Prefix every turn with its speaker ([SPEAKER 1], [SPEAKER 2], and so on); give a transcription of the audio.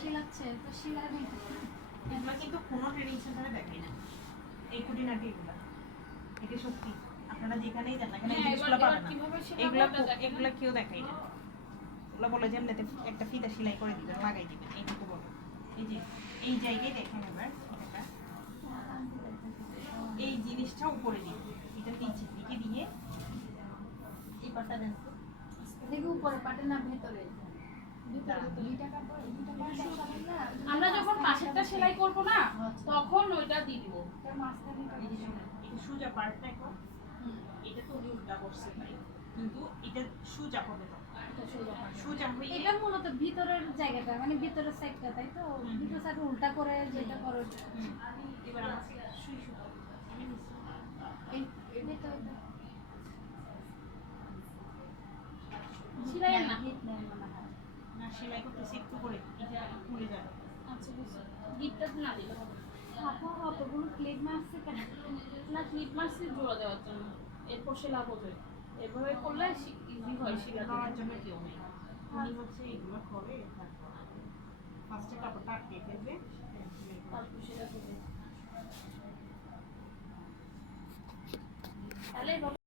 [SPEAKER 1] শিলাচ্ছে তো শিলা
[SPEAKER 2] এগুলো কিন্তু কোনো ট্রেনিং সেন্টারে দেখাই না এই খুঁটিনাটি এগুলা? এটা সত্যি। আপনারা যেখানেই যান না কেন
[SPEAKER 3] হ্যাঁ,
[SPEAKER 2] জিনিসগুলো পাবেন এগুলা। এগুলা কেউ দেখাই না। ওগুলো বলে যে এমনিতে একটা ফিতা সেলাই করে দিবেন লাগাই দিবেন এইটুকু বলো। এই যে এই জায়গায় দেখেন এবার এই জিনিসটা উপরে দিবেন এটা নিচে দিকে দিয়ে এই পাটটা দেন।
[SPEAKER 1] দেখি উপরে পাটে না ভেতরে?
[SPEAKER 3] আমরা যখন পাশেরটা সেলাই করব না তখন ওইটা দিয়ে দিব।
[SPEAKER 2] সুজা পার্টটা এখন এটা তো উল্টা করছে ভাই কিন্তু এটা সুজা হবে তো। সুজা হয়ে
[SPEAKER 1] এটা মূলত ভিতরের জায়গাটা মানে ভিতরের সাইডটা তাই তো?
[SPEAKER 2] হুম।
[SPEAKER 1] ভিতর সাইড উল্টা করে যেটা করো
[SPEAKER 2] এবার সুই সুতা
[SPEAKER 1] এই এটা তো
[SPEAKER 3] সেলাই না
[SPEAKER 1] হিট
[SPEAKER 2] না সেলাই করতেছি একটু করে এটা খুলে যাবে
[SPEAKER 3] আচ্ছা বুঝছি। গিটটা না দিলে হবে
[SPEAKER 1] আপু অতগুলো ক্লিপ মারছে কেন?
[SPEAKER 3] না ক্লিপ মারছি জোড়া দেওয়ার জন্য। এরপর সেলা করবে এভাবে করলে ইজি হয় সেলা
[SPEAKER 2] খাওয়ার জন্য কেউ নেই। উনি হচ্ছে এগুলো করে ফার্স্টে কাপড়টা আটকে ফেলবে
[SPEAKER 3] তারপর সেলা করবে। তাহলে